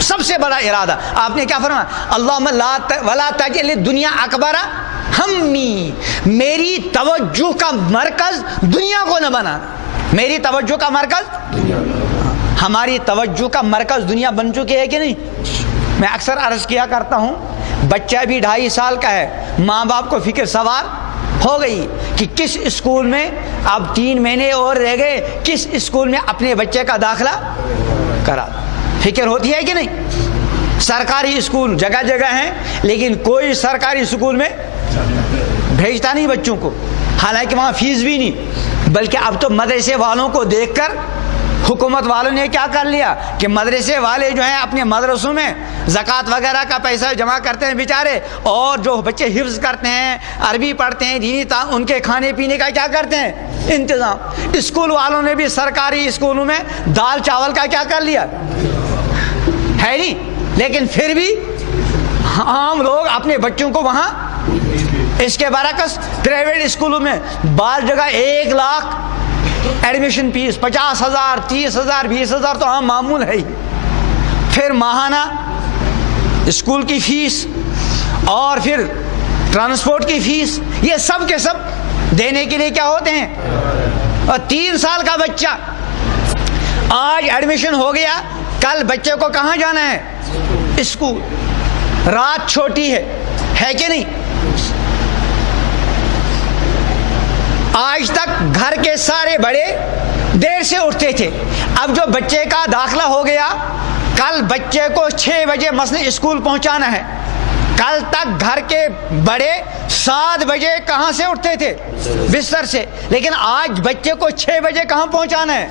سب سے بڑا ارادہ آپ نے کیا فرمایا؟ اللہم ولا تجعل الدنیا اکبر ہمی، میری توجہ کا مرکز دنیا کو نہ بنانا، میری توجہ کا مرکز دنیا۔ ہماری توجہ کا مرکز دنیا بن چکی ہے کہ نہیں؟ میں اکثر عرض کیا کرتا ہوں، بچہ بھی 2.5 سال کا ہے، ماں باپ کو فکر سوار ہو گئی کہ کس اسکول میں، اب 3 مہینے اور رہ گئے، کس اسکول میں اپنے بچے کا داخلہ کرا، فکر ہوتی ہے کہ نہیں؟ سرکاری اسکول جگہ جگہ ہیں، لیکن کوئی سرکاری اسکول میں بھیجتا نہیں بچوں کو، حالانکہ وہاں فیس بھی نہیں، بلکہ اب تو مدرسے والوں کو دیکھ کر حکومت والوں نے کیا کر لیا کہ مدرسے والے جو ہیں اپنے مدرسوں میں زکوٰۃ وغیرہ کا پیسہ جمع کرتے ہیں بیچارے، اور جو بچے حفظ کرتے ہیں، عربی پڑھتے ہیں، دینی ان کے کھانے پینے کا کیا کرتے ہیں انتظام۔ اسکول والوں نے بھی سرکاری اسکولوں میں دال چاول کا کیا کر لیا ہے نہیں، لیکن پھر بھی عام لوگ اپنے بچوں کو وہاں۔ اس کے برعکس پرائیویٹ اسکولوں میں بعض جگہ 1 لاکھ ایڈمیشن فیس، 50,000 30,000 20,000 تو عام معمول ہے ہی، پھر ماہانہ اسکول کی فیس اور پھر ٹرانسپورٹ کی فیس، یہ سب کے سب دینے کے لیے کیا ہوتے ہیں۔ اور 3 سال کا بچہ آج ایڈمیشن ہو گیا، کل بچے کو کہاں جانا ہے؟ اسکول، رات چھوٹی ہے کہ نہیں؟ آج تک گھر کے سارے بڑے دیر سے اٹھتے تھے، اب جو بچے کا داخلہ ہو گیا، کل بچے کو 6 بجے مثلا اسکول پہنچانا ہے، کل تک گھر کے بڑے 7 بجے کہاں سے اٹھتے تھے؟ بستر سے، لیکن آج بچے کو 6 بجے کہاں پہنچانا ہے؟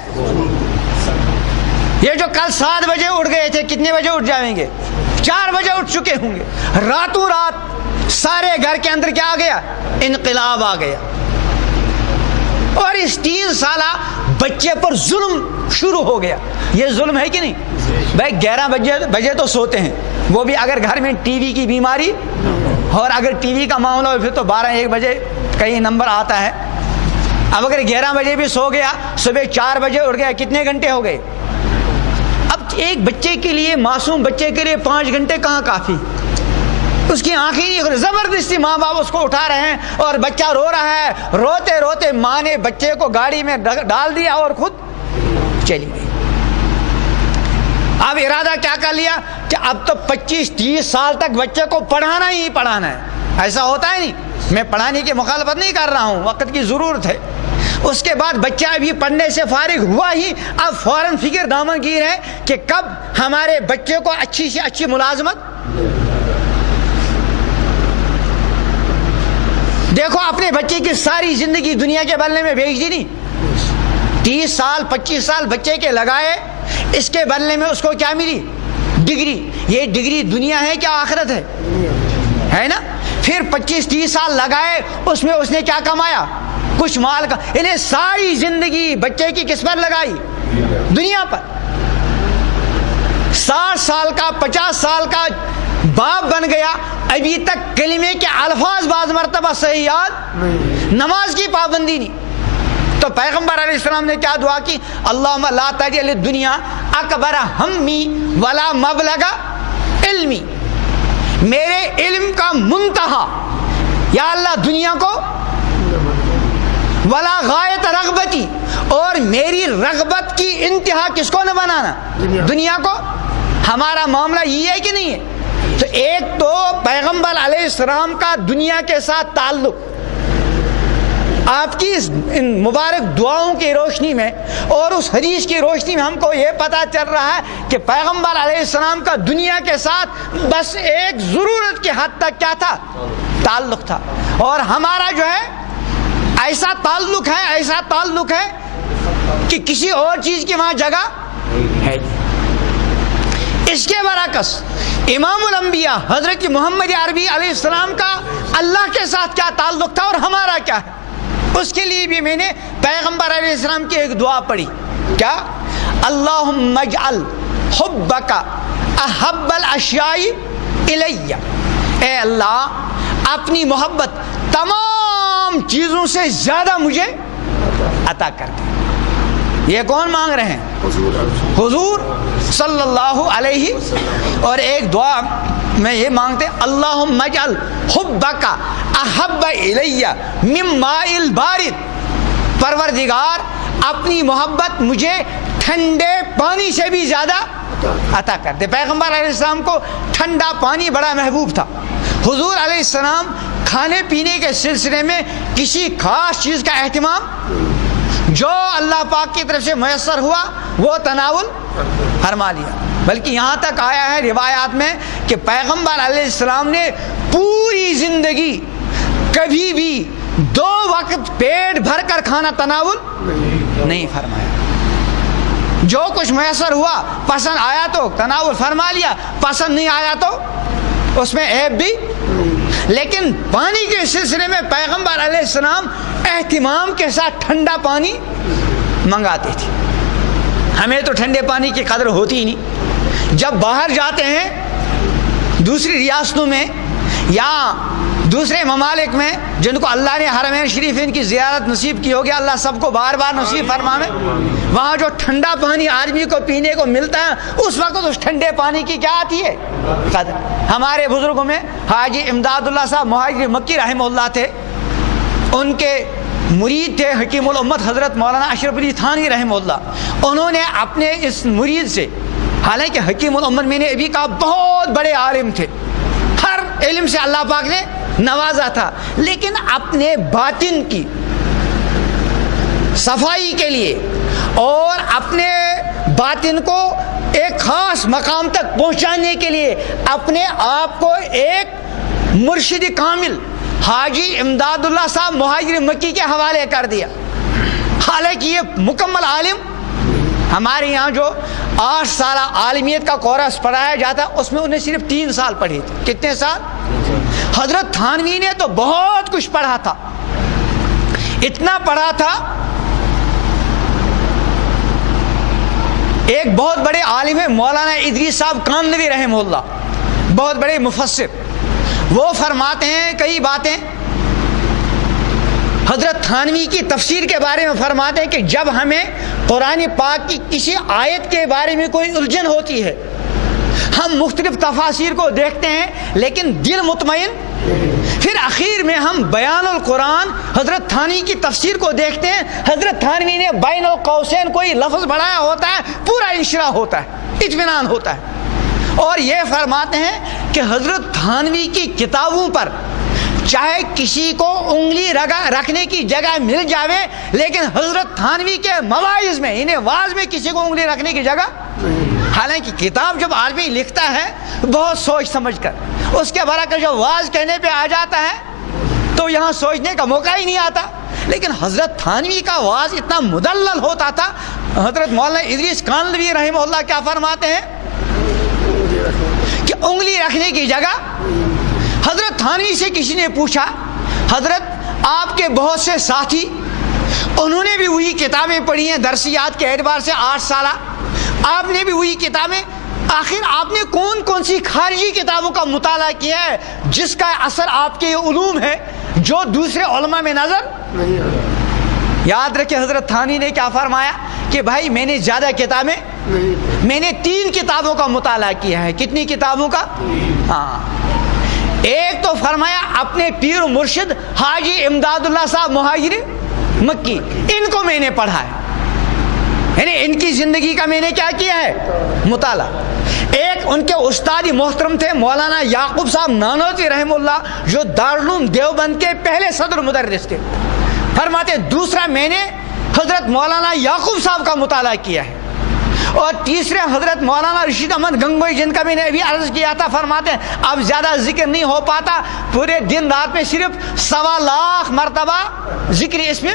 یہ جو کل 7 بجے اٹھ گئے تھے کتنے بجے اٹھ جائیں گے؟ 4 بجے اٹھ چکے ہوں گے۔ راتوں رات سارے گھر کے اندر کیا آ گیا؟ انقلاب آ گیا، اور اس 3 سالہ بچے پر ظلم شروع ہو گیا۔ یہ ظلم ہے کہ نہیں بھائی؟ 11 بجے تو سوتے ہیں، وہ بھی اگر گھر میں ٹی وی کی بیماری، اور اگر ٹی وی کا معاملہ ہو پھر تو 12-1 بجے کئی نمبر آتا ہے۔ اب اگر 11 بجے بھی سو گیا، صبح 4 بجے اٹھ گیا، کتنے گھنٹے ہو گئے؟ اب ایک بچے کے لیے، معصوم بچے کے لیے 5 گھنٹے کہاں کافی؟ اس کی آنکھیں نہیں، زبردستی ماں باپ اس کو اٹھا رہے ہیں اور بچہ رو رہا ہے، روتے روتے ماں نے بچے کو گاڑی میں ڈال دیا اور خود چلی گئی۔ اب ارادہ کیا کر لیا کہ اب تو 25-30 سال تک بچے کو پڑھانا ہی پڑھانا ہے۔ ایسا ہوتا ہے نہیں، میں پڑھانے کی مخالفت نہیں کر رہا ہوں، وقت کی ضرورت ہے۔ اس کے بعد بچہ ابھی پڑھنے سے فارغ ہوا ہی، اب فوراً فکر دامنگیر ہے کہ کب ہمارے بچے کو اچھی سے اچھی ملازمت۔ دیکھو اپنے بچے کی ساری زندگی دنیا کے بدلے میں بھیج دی نہیں، 30 سال 25 سال بچے کے لگائے، اس کے بدلے میں اس کو کیا ملی؟ ڈگری۔ یہ ڈگری دنیا ہے کیا آخرت ہے نا؟ پھر 25-30 سال لگائے، اس میں اس نے کیا کمایا؟ کچھ مال کا، انہیں ساری زندگی بچے کی کس پر لگائی؟ دنیا پر۔ 60 سال کا 50 سال کا باپ بن گیا، ابھی تک کلمے کے الفاظ بعض مرتبہ صحیح یاد، نماز کی پابندی نہیں۔ تو پیغمبر علیہ السلام نے کیا دعا کی؟ اللہم لا تجعل الدنیا اکبر ہمی ولا مبلغ علمی، میرے علم کا منتہا یا اللہ دنیا کو، ولا غایت رغبتی، اور میری رغبت کی انتہا کس کو نہ بنانا؟ دنیا کو۔ ہمارا معاملہ یہ ہے کہ نہیں ہے؟ تو ایک تو پیغمبر علیہ السلام کا دنیا کے ساتھ تعلق، آپ کی ان مبارک دعاؤں کی روشنی میں اور اس حدیث کی روشنی میں ہم کو یہ پتہ چل رہا ہے کہ پیغمبر علیہ السلام کا دنیا کے ساتھ بس ایک ضرورت کی حد تک کیا تھا؟ تعلق تھا۔ اور ہمارا جو ہے ایسا تعلق ہے کہ کسی اور چیز کی وہاں جگہ ہے۔ اس کے برعکس امام الانبیاء حضرت محمد عربی علیہ السلام کا اللہ کے ساتھ کیا تعلق تھا اور ہمارا کیا ہے؟ اس کے لیے بھی میں نے پیغمبر علیہ السلام کی ایک دعا پڑھی، کیا؟ اللہم اجعل حبک احب الاشیاء الی، اے اللہ اپنی محبت تمام چیزوں سے زیادہ مجھے عطا کر دے۔ یہ کون مانگ رہے ہیں؟ حضور صلی اللہ علیہ. اور ایک دعا میں یہ مانگتے ہیں اللہم اجعل حبک احب الی من ماء البارد. پروردگار اپنی محبت مجھے ٹھنڈے پانی سے بھی زیادہ عطا کر دے. پیغمبر علیہ السلام کو ٹھنڈا پانی بڑا محبوب تھا. حضور علیہ السلام کھانے پینے کے سلسلے میں کسی خاص چیز کا اہتمام جو اللہ پاک کی طرف سے میسر ہوا وہ تناول فرما لیا. بلکہ یہاں تک آیا ہے روایات میں کہ پیغمبر علیہ السلام نے پوری زندگی کبھی بھی 2 وقت پیٹ بھر کر کھانا تناول نہیں فرمایا. جو کچھ میسر ہوا پسند آیا تو تناول فرما لیا, پسند نہیں آیا تو اس میں عیب بھی. لیکن پانی کے سلسلے میں پیغمبر علیہ السلام اہتمام کے ساتھ ٹھنڈا پانی منگاتے تھے. ہمیں تو ٹھنڈے پانی کی قدر ہوتی ہی نہیں. جب باہر جاتے ہیں دوسری ریاستوں میں یا دوسرے ممالک میں جن کو اللہ نے حرمین شریفین کی زیارت نصیب کی ہوگی, اللہ سب کو بار بار نصیب فرمائے, وہاں جو ٹھنڈا پانی آدمی کو پینے کو ملتا ہے اس وقت اس ٹھنڈے پانی کی کیا آتی ہے قدر. ہمارے بزرگوں میں حاجی امداد اللہ صاحب مہاجر مکی رحمہ اللہ تھے, ان کے مرید تھے حکیم الامت حضرت مولانا اشرف علی تھانوی رحمہ اللہ. انہوں نے اپنے اس مرید سے, حالانکہ حکیم الامت میں نے ابھی کہا بہت بڑے عالم تھے, ہر علم سے اللہ پاک نے نوازا تھا, لیکن اپنے باطن کی صفائی کے لیے اور اپنے باطن کو ایک خاص مقام تک پہنچانے کے لیے اپنے آپ کو ایک مرشد کامل حاجی امداد اللہ صاحب مہاجر مکی کے حوالے کر دیا. حالانکہ یہ مکمل عالم, ہمارے یہاں جو 8 سالہ عالمیت کا کورس پڑھایا جاتا اس میں انہیں صرف 3 سال پڑھے تھے. کتنے سال؟ حضرت تھانوی نے تو بہت کچھ پڑھا تھا, اتنا پڑھا تھا. ایک بہت بڑے عالم ہے مولانا ادریس صاحب کاندھلوی رحمہ اللہ, بہت بڑے مفسر, وہ فرماتے ہیں کئی باتیں حضرت تھانوی کی تفسیر کے بارے میں فرماتے ہیں کہ جب ہمیں قرآن پاک کی کسی آیت کے بارے میں کوئی الجھن ہوتی ہے ہم مختلف تفاسیر کو دیکھتے ہیں لیکن دل مطمئن, پھر آخر میں ہم بیان القرآن حضرت تھانوی کی تفسیر کو دیکھتے ہیں. حضرت تھانوی نے بین القوسین کوئی لفظ بڑھایا ہوتا ہے, پورا انشراح ہوتا ہے, اطمینان ہوتا ہے. اور یہ فرماتے ہیں کہ حضرت تھانوی کی کتابوں پر چاہے کسی کو انگلی رکھنے کی جگہ مل جاوے, لیکن حضرت تھانوی کے مواعظ میں, انہیں واعظ میں کسی کو انگلی رکھنے کی جگہ, حالانکہ کتاب جب آدمی لکھتا ہے بہت سوچ سمجھ کر, اس کے برعکس جو واعظ کہنے پہ آ جاتا ہے تو یہاں سوچنے کا موقع ہی نہیں آتا. لیکن حضرت تھانوی کا واعظ اتنا مدلل ہوتا تھا. حضرت مولانا ادریس کاندھلوی رحمہ اللہ کیا فرماتے ہیں کہ انگلی رکھنے کی جگہ. حضرت تھانوی سے کسی نے پوچھا, حضرت آپ کے بہت سے ساتھی انہوں نے بھی وہی کتابیں پڑھی ہیں درسیات کے اعتبار سے 8 سالہ, آپ نے بھی وہی کتابیں, آخر آپ نے کون کون سی خارجی کتابوں کا مطالعہ کیا ہے جس کا اثر آپ کے علوم ہے جو دوسرے علماء میں نظر نہیں آتا. یاد رکھیں حضرت تھانوی نے کیا فرمایا کہ بھائی میں نے زیادہ کتابیں, میں نے 3 کتابوں کا مطالعہ کیا ہے. کتنی کتابوں کا؟ ہاں, ایک تو فرمایا اپنے پیر و مرشد حاجی امداد اللہ صاحب مہاجر مکی, ان کو میں نے پڑھا ہے, یعنی ان کی زندگی کا میں نے کیا کیا ہے مطالعہ. ایک ان کے استاد محترم تھے مولانا یعقوب صاحب نانوتوی رحمہ اللہ جو دارالعلوم دیوبند کے پہلے صدر مدرس تھے, فرماتے دوسرا میں نے حضرت مولانا یعقوب صاحب کا مطالعہ کیا ہے, اور تیسرے حضرت مولانا رشید احمد گنگوئی جن کا میں نے ابھی عرض کیا تھا, فرماتے ہیں اب زیادہ ذکر نہیں ہو پاتا, پورے دن رات میں صرف 1.25 لاکھ مرتبہ ذکر اس میں.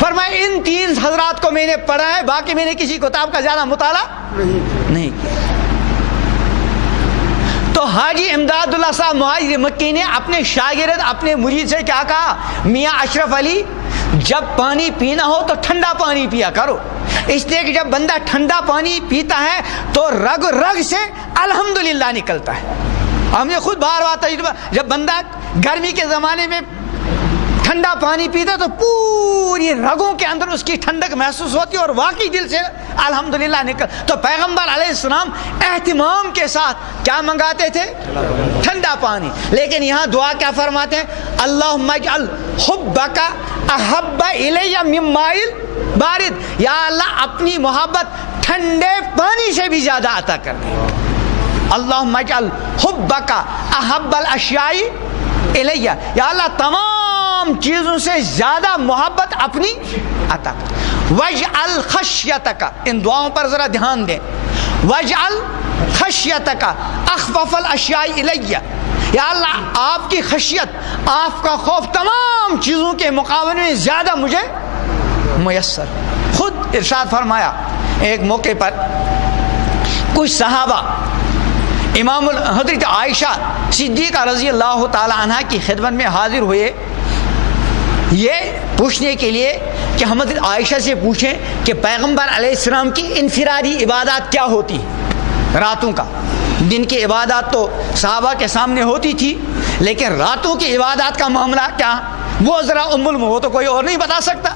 فرمائے ان 3 حضرات کو میں نے پڑھا ہے, باقی میں نے کسی کتاب کا زیادہ مطالعہ نہیں کیا. تو حاجی امداد اللہ صاحب مہاجر مکی نے اپنے شاگرد اپنے مرید سے کیا کہا, میاں اشرف علی جب پانی پینا ہو تو ٹھنڈا پانی پیا کرو, اس لیے کہ جب بندہ ٹھنڈا پانی پیتا ہے تو رگ رگ سے الحمدللہ نکلتا ہے. ہم نے خود بار بار تجربہ, جب بندہ گرمی کے زمانے میں ٹھنڈا پانی پیتا تو پوری رگوں کے اندر اس کی ٹھنڈک محسوس ہوتی اور واقعی دل سے الحمدللہ نکل. تو پیغمبر علیہ السلام اہتمام کے ساتھ کیا منگاتے تھے؟ ٹھنڈا پانی. لیکن یہاں دعا کیا فرماتے ہیں؟ اللہم اجعل حبک احب الی من ماء بارد. یا اللہ اپنی محبت ٹھنڈے پانی سے بھی زیادہ عطا کر دے. اللہم اجعل حبک احب الاشیاء الی. یا اللہ تمام چیزوں سے زیادہ محبت اپنی عطا کر. وجعل خشیتک. ان دعاؤں پر ذرا دھیان دیں. وجعل خشیتک اخفف الاشیاء الی. یا اللہ آپ کی خشیت، آپ کا خوف تمام چیزوں کے مقابلے میں زیادہ مجھے میسر. خود ارشاد فرمایا ایک موقع پر کچھ صحابہ امام حضرت عائشہ صدیقہ رضی اللہ تعالی عنہ کی خدمت میں حاضر ہوئے یہ پوچھنے کے لیے کہ ہم حضرت عائشہ سے پوچھیں کہ پیغمبر علیہ السلام کی انفرادی عبادات کیا ہوتی ہے راتوں کا. دن کی عبادات تو صحابہ کے سامنے ہوتی تھی، لیکن راتوں کی عبادات کا معاملہ کیا؟ وہ ذرا وہ تو کوئی اور نہیں بتا سکتا،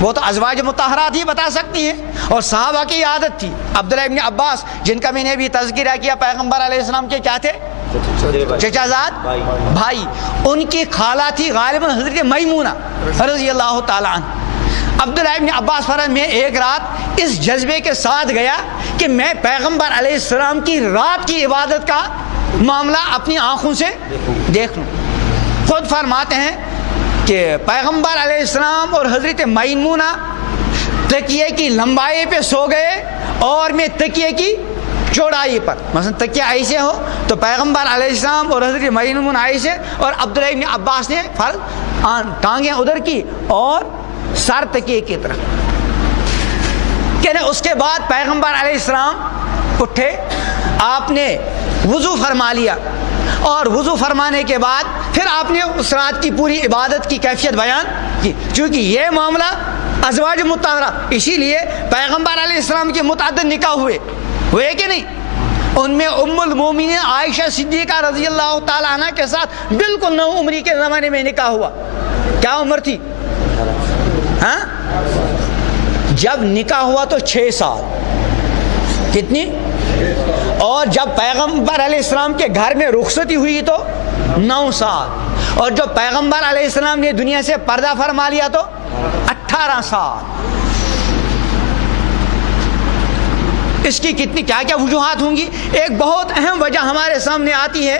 وہ تو ازواج مطہرات ہی بتا سکتی ہیں. اور صحابہ کی عادت تھی. عبداللہ ابن عباس جن کا میں نے بھی تذکرہ کیا، پیغمبر علیہ السلام کے کیا تھے؟ چچا زاد بھائی. ان کی خالہ تھی غالباً حضرت میمونہ رضی اللہ تعالی عنہ. عبداللہ ابن عباس فرماتے میں ایک رات اس جذبے کے ساتھ گیا کہ میں پیغمبر علیہ السلام کی رات کی عبادت کا معاملہ اپنی آنکھوں سے دیکھ لوں. خود فرماتے ہیں کہ پیغمبر علیہ السلام اور حضرت میمونہ تکیے کی لمبائی پہ سو گئے اور میں تکیے کی چوڑائی پر. مثلا تکیہ ایسے ہو تو پیغمبر علیہ السلام اور حضرت میمونہ ایسے، اور عبداللہ ابن عباس نے ٹانگیں ادھر کی اور سر تکیے کی طرف. کہنے اس کے بعد پیغمبر علیہ السلام اٹھے، آپ نے وضو فرما لیا، اور وضو فرمانے کے بعد پھر آپ نے اس رات کی پوری عبادت کی کیفیت بیان کی. چونکہ یہ معاملہ ازواج مطہرہ، اسی لیے پیغمبر علیہ السلام کے متعدد نکاح ہوئے کہ نہیں؟ ان میں ام المومنین عائشہ صدیقہ رضی اللہ تعالی عنہ کے ساتھ بالکل نو عمری کے زمانے میں نکاح ہوا. کیا عمر تھی؟ ہاں جب نکاح ہوا تو 6 سال. کتنی؟ اور جب پیغمبر علیہ السلام کے گھر میں رخصتی ہوئی تو 9 سال. اور جو پیغمبر علیہ السلام نے دنیا سے پردہ فرما لیا تو 18 سال. اس کی کتنی کیا کیا وجوہات ہوں گی. ایک بہت اہم وجہ ہمارے سامنے آتی ہے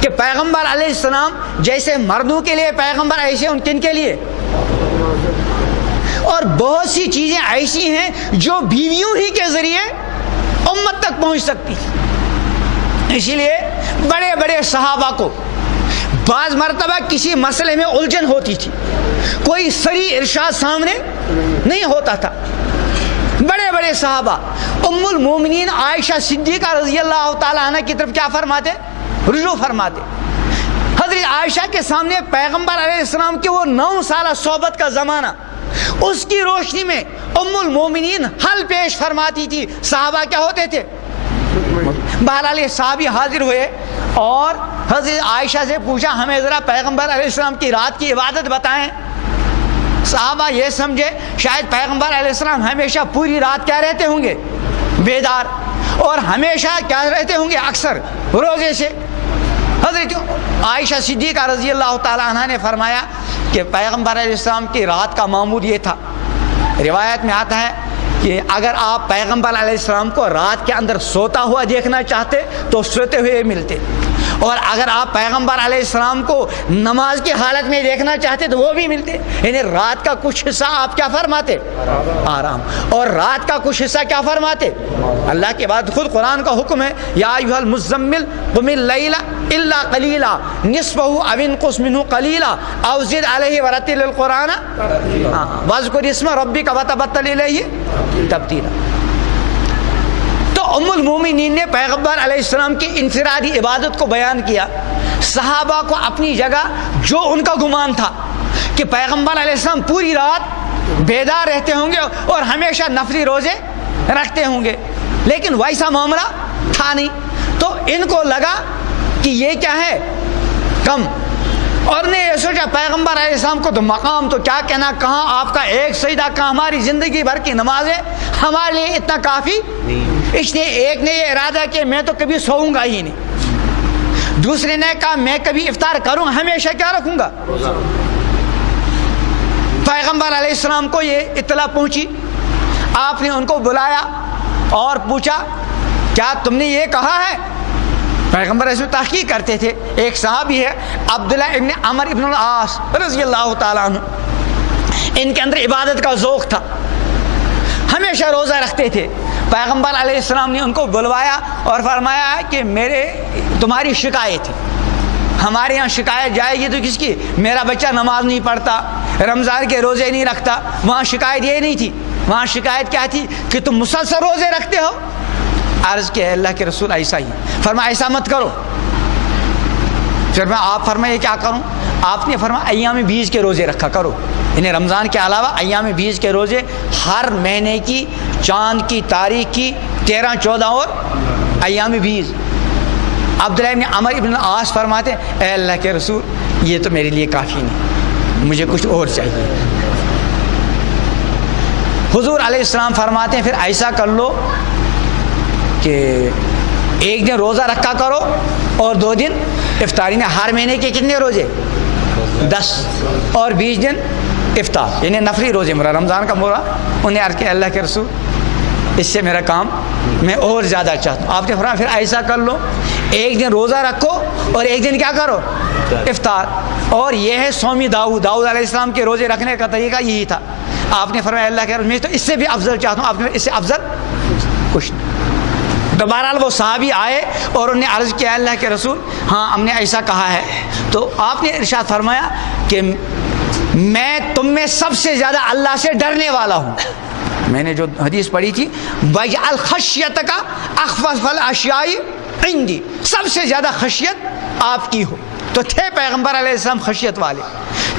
کہ پیغمبر علیہ السلام جیسے مردوں کے لیے پیغمبر، ایسے ان کن کے لیے. اور بہت سی چیزیں ایسی ہیں جو بیویوں ہی کے ذریعے امت تک پہنچ سکتی. اسی لیے بڑے بڑے صحابہ کو بعض مرتبہ کسی مسئلے میں الجھن ہوتی تھی، کوئی صریح ارشاد سامنے نہیں ہوتا تھا. بڑے بڑے صحابہ ام المومنین عائشہ صدیقہ رضی اللہ تعالی عنہ کی طرف کیا فرماتے؟ رجوع فرماتے. حضرت عائشہ کے سامنے پیغمبر علیہ السلام کی وہ 9 سالہ صحبت کا زمانہ، اس کی روشنی میں ام المومنین حل پیش فرماتی تھی. صحابہ کیا ہوتے تھے؟ بہرحال یہ صحابی حاضر ہوئے اور حضرت عائشہ سے پوچھا ہمیں ذرا پیغمبر علیہ السلام کی رات کی عبادت بتائیں. صحابہ یہ سمجھے شاید پیغمبر علیہ السلام ہمیشہ پوری رات کیا رہتے ہوں گے؟ بیدار، اور ہمیشہ کیا رہتے ہوں گے؟ اکثر روزے سے. حضرت عائشہ صدیقہ رضی اللہ تعالی عنہ نے فرمایا کہ پیغمبر علیہ السلام کی رات کا معمول یہ تھا. روایت میں آتا ہے کہ اگر آپ پیغمبر علیہ السلام کو رات کے اندر سوتا ہوا دیکھنا چاہتے تو سوتے ہوئے ملتے، اور اگر آپ پیغمبر علیہ السلام کو نماز کی حالت میں دیکھنا چاہتے تو وہ بھی ملتے. یعنی رات کا کچھ حصہ آپ کیا فرماتے؟ آرام. اور رات کا کچھ حصہ کیا فرماتے؟ اللہ کے بعد خود قرآن کا حکم ہے یا ایھا المزمل قم اللیل الا قلیلا نصفہ او انقص منہ قلیلا او زد علیہ ورتل القرآن واذکر اسم ربک وتبتل الیہ تبتیلا. تو ام المومنین نے پیغمبر علیہ السلام کی انفرادی عبادت کو بیان کیا. صحابہ کو اپنی جگہ جو ان کا گمان تھا کہ پیغمبر علیہ السلام پوری رات بیدار رہتے ہوں گے اور ہمیشہ نفلی روزے رکھتے ہوں گے، لیکن ویسا معاملہ تھا نہیں. تو ان کو لگا کہ یہ کیا ہے؟ کم. اور نے یہ سوچا پیغمبر علیہ السلام کو تو مقام تو کیا کہنا، کہاں آپ کا ایک سجدہ، کہاں ہماری زندگی بھر کی نمازیں ہمارے لیے اتنا کافی نہیں۔ اس لیے ایک نے یہ ارادہ کہ میں تو کبھی سوؤں گا ہی نہیں، دوسرے نے کہا میں کبھی افطار کروں، ہمیشہ کیا رکھوں گا، پیغمبر علیہ السلام کو یہ اطلاع پہنچی، آپ نے ان کو بلایا اور پوچھا کیا تم نے یہ کہا ہے؟ پیغمبر اس میں تحقیق کرتے تھے۔ ایک صحابی ہے عبداللہ ابن عمر ابن العاص رضی اللہ تعالیٰ عنہ، ان کے اندر عبادت کا ذوق تھا، ہمیشہ روزہ رکھتے تھے۔ پیغمبر علیہ السلام نے ان کو بلوایا اور فرمایا کہ تمہاری شکایت ہے، ہمارے یہاں شکایت جائے گی تو کس کی؟ میرا بچہ نماز نہیں پڑھتا، رمضان کے روزے نہیں رکھتا۔ وہاں شکایت یہ نہیں تھی، وہاں شکایت کیا تھی کہ تم مسلسل روزے رکھتے ہو۔ عرض کیا اللہ کے رسول ایسا ہی، فرمایا ایسا مت کرو۔ پھر میں آپ فرمائے کیا کروں؟ آپ نے فرمایا ایام بیس کے روزے رکھا کرو، انہیں رمضان کے علاوہ ایام بیس کے روزے ہر مہینے کی چاند کی تاریخ کی 13، 14 اور ایام بیس۔ عبداللہ ابن عمر ابن العاص فرماتے اے اللہ کے رسول یہ تو میرے لیے کافی نہیں، مجھے کچھ اور چاہیے۔ حضور علیہ السلام فرماتے ہیں پھر ایسا کر لو کہ ایک دن روزہ رکھا کرو اور 2 دن افطاری، میں ہر مہینے کے کتنے روزے؟ 10 اور 20 دن افطار، یعنی نفلی روزے مرا رمضان کا مرا۔ انہیں عرض کیا اللہ کے رسول اس سے میرا کام میں اور زیادہ چاہتا ہوں۔ آپ نے فرمایا پھر ایسا کر لو ایک دن روزہ رکھو اور ایک دن کیا کرو؟ افطار۔ اور یہ ہے سومی داؤد علیہ السلام کے روزے رکھنے کا طریقہ یہی تھا۔ آپ نے فرمایا اللہ کے رسول میں تو اس سے بھی افضل چاہتا ہوں۔ آپ نے اس سے افضل کچھ نہیں۔ تو بہرحال وہ صحابی آئے اور انہیں عرض کیا اللہ کے رسول ہاں ہم نے ایسا کہا ہے، تو آپ نے ارشاد فرمایا کہ میں تم میں سب سے زیادہ اللہ سے ڈرنے والا ہوں۔ میں نے جو حدیث پڑھی تھی وَاجْعَلْ خَشْيَتَكَ أَخْفَفَ الْأَشْيَاءِ عِنْدِي، سب سے زیادہ خشیت آپ کی ہو۔ تو تھے پیغمبر علیہ السلام خشیت والے۔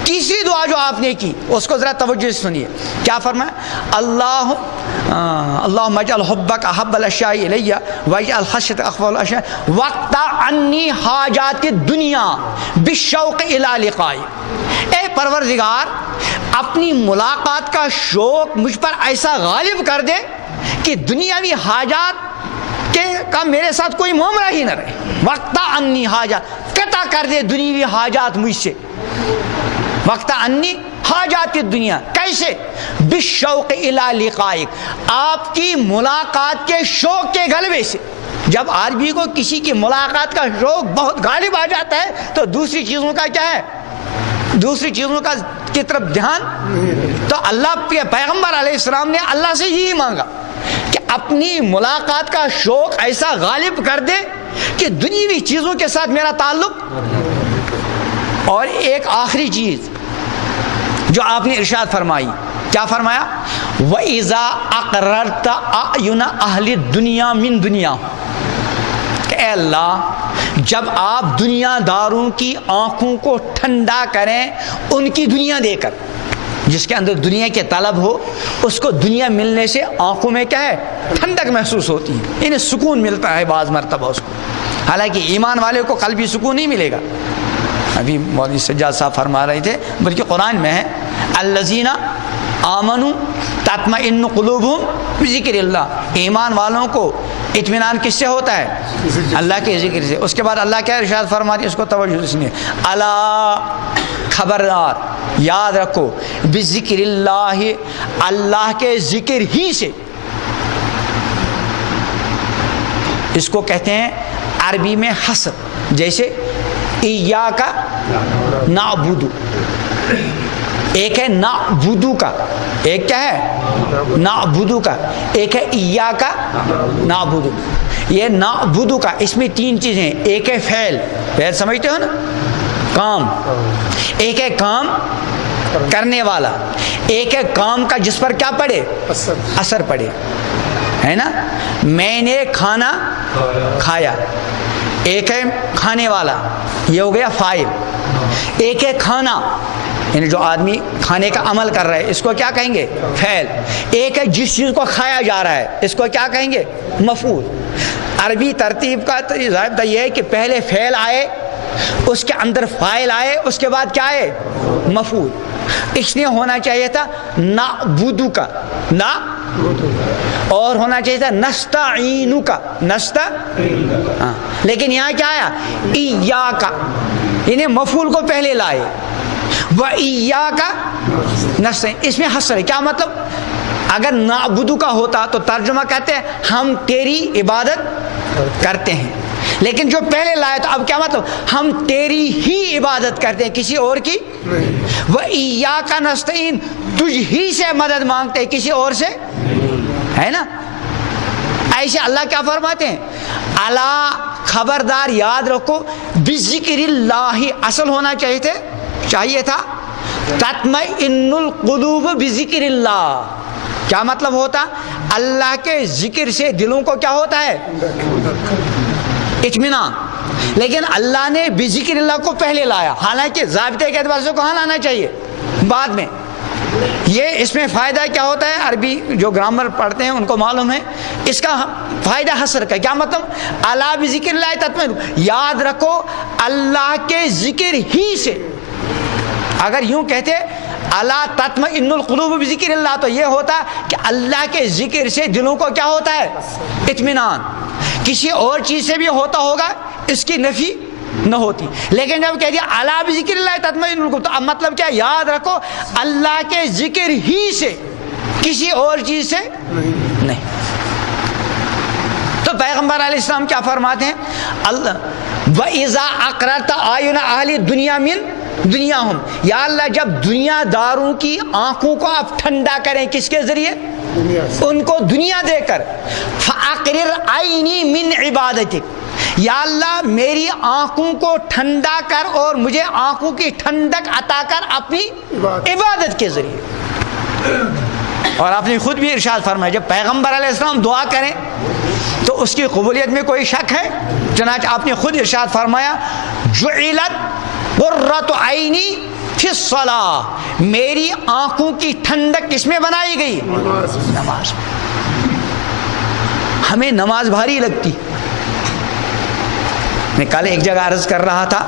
تیسری دعا جو آپ نے کی اس کو ذرا توجہ سے سنیے، کیا فرمایا؟ اللہم اجعل حبک احب الاشیاء الی واجعل خشیتک اخفف الاشیاء واقطع عنی حاجات الدنیا بالشوق الی لقائی۔ اے پروردگار اپنی ملاقات کا شوق مجھ پر ایسا غالب کر دے کہ دنیاوی حاجات کا میرے ساتھ کوئی معاملہ ہی نہ رہے۔ واقطع عنی حاجات، قطع کر دے دنیاوی حاجات مجھ سے۔ وقت انی حاجات کی دنیا، کیسے؟ بالشوق الی لقائک، آپ کی ملاقات کے شوق کے غلبے سے۔ جب آدمی کو کسی کی ملاقات کا شوق بہت غالب آ جاتا ہے تو دوسری چیزوں کا کیا ہے؟ دوسری چیزوں کا کی طرف دھیان۔ تو اللہ کے پیغمبر علیہ السلام نے اللہ سے یہی مانگا کہ اپنی ملاقات کا شوق ایسا غالب کر دے کہ دنیاوی چیزوں کے ساتھ میرا تعلق۔ اور ایک آخری چیز جو آپ نے ارشاد فرمائی، کیا فرمایا؟ وَإِذَا أَقْرَرْتَ أَعْيُنَ أَهْلِ الدُّنْيَا مِن دُنْيَا، کہ اے اللہ جب آپ دنیا داروں کی آنکھوں کو ٹھنڈا کریں ان کی دنیا دے کر، جس کے اندر دنیا کے طلب ہو اس کو دنیا ملنے سے آنکھوں میں کیا ہے؟ ٹھنڈک محسوس ہوتی ہے، انہیں سکون ملتا ہے بعض مرتبہ اس کو۔ حالانکہ ایمان والے کو قلبی سکون نہیں ملے گا۔ ابھی مولوی سجاد صاحب فرما رہے تھے، بلکہ قرآن میں ہے الذین آمنوا تطمئن قلوبہم بذکر اللہ، ایمان والوں کو اطمینان کس سے ہوتا ہے؟ اللہ کے ذکر سے۔ اس کے بعد اللہ کیا ارشاد فرماتی ہے، اس کو توجہ سے سنیے، الا خبردار یاد رکھو، بذکر اللہ، اللہ کے ذکر ہی سے۔ اس کو کہتے ہیں عربی میں حصر، جیسے ایاک نعبد، ایک ہے نعبدو کا، ایک کیا ہے؟ نعبدو کا، ایک ہے ایاک نعبدو۔ یہ نعبدو کا اس میں 3 چیزیں، ایک ہے فعل، فعل سمجھتے ہو نا، کام، ایک ہے کام کرنے والا، ایک ہے کام کا جس پر کیا پڑے؟ اثر پڑے، ہے نا۔ میں نے کھانا کھایا، ایک ہے کھانے والا، یہ ہو گیا فاعل۔ ایک ہے کھانا، یعنی جو آدمی کھانے کا عمل کر رہا ہے اس کو کیا کہیں گے؟ فعل۔ ایک ہے جس چیز کو کھایا جا رہا ہے اس کو کیا کہیں گے؟ مفعول۔ عربی ترتیب کا ضابطہ یہ ہے کہ پہلے فعل آئے اس کے اندر فاعل آئے، اس کے بعد کیا آئے؟ مفعول۔ اس لیے ہونا چاہیے تھا نعبدو کا، نا، اور ہونا چاہیے تھا نستعینو کا، ہاں، لیکن یہاں کیا آیا؟ ایاک، یعنی مفعول کو پہلے لائے، وَإِيَّاكَ نستعین۔ اس میں حصر ہے، کیا مطلب؟ اگر نعبدو کا ہوتا تو ترجمہ کہتے ہیں ہم تیری عبادت کرتے ہیں، لیکن جو پہلے لائے تو اب کیا مطلب؟ ہم تیری ہی عبادت کرتے ہیں، کسی اور کی۔ وَإِيَّاكَ نستعین، تجھ ہی سے مدد مانگتے ہیں، کسی اور سے ہے نا۔ ایسے اللہ کیا فرماتے ہیں؟ اللہ، خبردار یاد رکھو، بذکر اللہ، اصل ہونا چاہیے تھا تطمئن القلوب بذکر اللہ۔ کیا مطلب ہوتا؟ اللہ کے ذکر سے دلوں کو کیا ہوتا ہے؟ اطمینان۔ لیکن اللہ نے بذکر اللہ کو پہلے لایا، حالانکہ ضابطے کے اعتبار سے کہاں لانا چاہیے؟ بعد میں۔ یہ اس میں فائدہ کیا ہوتا ہے؟ عربی جو گرامر پڑھتے ہیں ان کو معلوم ہے، اس کا فائدہ حصر کا کیا مطلب؟ اللہ بذکر اللہ تطمئن، یاد رکھو اللہ کے ذکر ہی سے۔ اگر یوں کہتے اللہ تطمئن القلوب بذکر اللہ تو یہ ہوتا کہ اللہ کے ذکر سے دلوں کو کیا ہوتا ہے؟ اطمینان۔ کسی اور چیز سے بھی ہوتا ہوگا، اس کی نفی نہ ہوتی، لیکن جب کہہ دیا اللہ بذکر اللہ تطمئن القلوب تو اب مطلب کیا؟ یاد رکھو اللہ کے ذکر ہی سے، کسی اور چیز سے نہیں۔ تو پیغمبر علیہ السلام کیا فرماتے ہیں؟ وَإِذَا أَقْرَرْتَ أَعْيُنَ أَهْلِ الدُّنْيَا مِنْ دُنْيَاهُمْ، یا اللہ جب دنیا داروں کی آنکھوں کو آپ ٹھنڈا کریں، کس کے ذریعے؟ ان کو دنیا دے کر۔ فَأَقْرِرْ عَيْنِي مِنْ عِبَادَتِكَ، یا اللہ میری آنکھوں کو ٹھنڈا کر اور مجھے آنکھوں کی ٹھنڈک عطا کر اپنی عبادت کے ذریعے۔ اور آپ نے خود بھی ارشاد فرمایا جب پیغمبر علیہ السلام دعا کریں تو اس کی قبولیت میں کوئی شک ہے؟ چنانچہ آپ نے خود ارشاد فرمایا جعلت قرۃ عینی فی الصلاۃ، میری آنکھوں کی ٹھنڈک کس میں بنائی گئی؟ نماز میں۔ ہمیں نماز بھاری لگتی۔ میں کل ایک جگہ عرض کر رہا تھا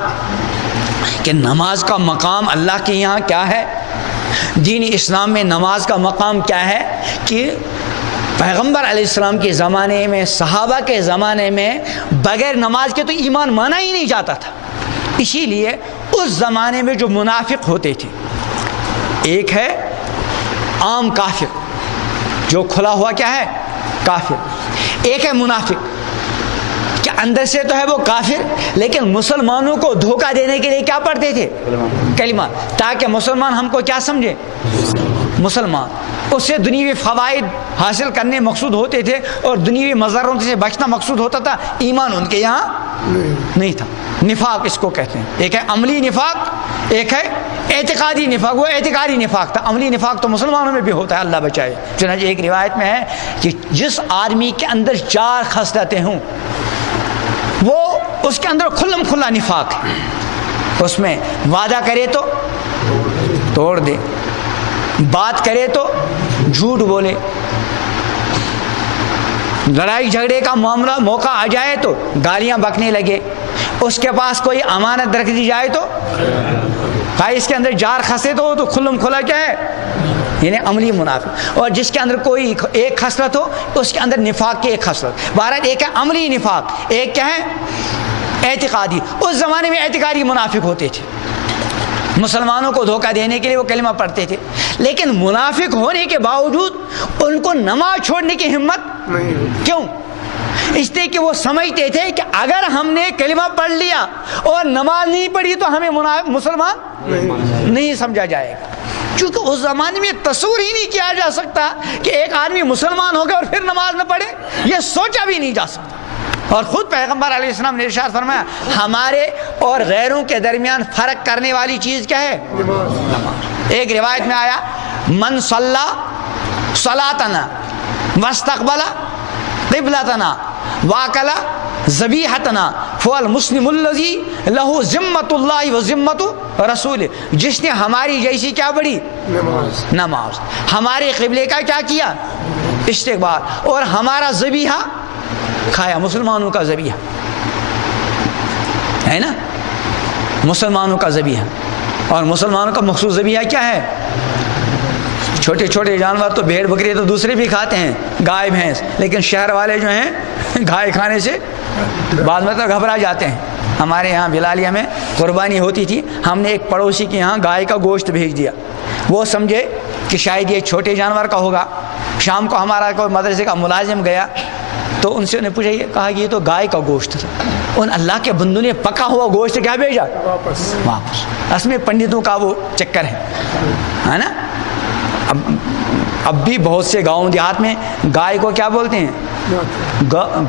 کہ نماز کا مقام اللہ کے یہاں کیا ہے، دین اسلام میں نماز کا مقام کیا ہے کہ پیغمبر علیہ السلام کے زمانے میں، صحابہ کے زمانے میں بغیر نماز کے تو ایمان مانا ہی نہیں جاتا تھا۔ اسی لیے اس زمانے میں جو منافق ہوتے تھے، ایک ہے عام کافر جو کھلا ہوا کیا ہے؟ کافر۔ ایک ہے منافق کہ اندر سے تو ہے وہ کافر، لیکن مسلمانوں کو دھوکہ دینے کے لیے کیا پڑھتے تھے؟ کلمہ، تاکہ مسلمان ہم کو کیا سمجھے؟ مسلمان۔ اس سے دنیوی فوائد حاصل کرنے مقصود ہوتے تھے اور دنیوی مضروں سے بچنا مقصود ہوتا تھا، ایمان ان کے یہاں نہیں تھا۔ نفاق اس کو کہتے ہیں، ایک ہے عملی نفاق، ایک ہے اعتقادی نفاق۔ وہ اعتقادی نفاق تھا، عملی نفاق تو مسلمانوں میں بھی ہوتا ہے، اللہ بچائے۔ چنانچہ ایک روایت میں ہے کہ جس آدمی کے اندر 4 خصلتیں ہوں وہ اس کے اندر کھلم کھلا نفاق ہے۔ اس میں وعدہ کرے تو توڑ دے، بات کرے تو جھوٹ بولے، لڑائی جھگڑے کا معاملہ موقع آ جائے تو گالیاں بکنے لگے، اس کے پاس کوئی امانت رکھ دی جائے تو بھائی اس کے اندر 4 خصلت ہو تو کھلم کھلا کیا ہے؟ یعنی عملی منافق۔ اور جس کے اندر کوئی ایک خصلت ہو اس کے اندر نفاق کی ایک خصلت۔ بہرحال ایک ہے عملی نفاق، ایک کیا ہے؟ اعتقادی۔ اس زمانے میں اعتقادی منافق ہوتے تھے، مسلمانوں کو دھوکہ دینے کے لیے وہ کلمہ پڑھتے تھے، لیکن منافق ہونے کے باوجود ان کو نماز چھوڑنے کی ہمت نہیں۔ کیوں؟ اس لیے کہ وہ سمجھتے تھے کہ اگر ہم نے کلمہ پڑھ لیا اور نماز نہیں پڑھی تو ہمیں مسلمان نہیں سمجھا جائے گا، کیونکہ اس زمانے میں تصور ہی نہیں کیا جا سکتا کہ ایک آدمی مسلمان ہو گیا اور پھر نماز نہ پڑھے، یہ سوچا بھی نہیں جا سکتا۔ اور خود پیغمبر علیہ السلام نے ارشاد فرمایا ہمارے اور غیروں کے درمیان فرق کرنے والی چیز کیا ہے؟ نماز۔ ایک روایت میں آیا من صلی صلاتنا واستقبل قبلتنا واکل ذبیحتنا فالمسلم الذی لہ ذمۃ اللہ و ذمۃ رسول، جس نے ہماری جیسی کیا پڑھی؟ نماز، ہمارے قبلے کا کیا کیا؟ استقبال، اور ہمارا ذبیحہ کھایا، مسلمانوں کا ذبیحہ ہے نا۔ مسلمانوں کا ذبیحہ، اور مسلمانوں کا مخصوص ذبیحہ کیا ہے؟ چھوٹے چھوٹے جانور تو بھیڑ بکری تو دوسرے بھی کھاتے ہیں، گائے بھینس، لیکن شہر والے جو ہیں گائے کھانے سے بعد میں تو گھبرا جاتے ہیں۔ ہمارے یہاں بلالیہ میں قربانی ہوتی تھی، ہم نے ایک پڑوسی کے یہاں گائے کا گوشت بھیج دیا، وہ سمجھے کہ شاید یہ چھوٹے جانور کا ہوگا۔ شام کو ہمارا کوئی مدرسے کا ملازم گیا تو ان سے انہیں پوچھا، یہ کہا کہ یہ تو گائے کا گوشت تھا۔ ان اللہ کے بندوں نے پکا ہوا گوشت کیا بھیجا؟ واپس۔ اصل میں پنڈتوں کا وہ چکر ہے نا۔ اب بھی بہت سے گاؤں دیہات میں گائے کو کیا بولتے ہیں؟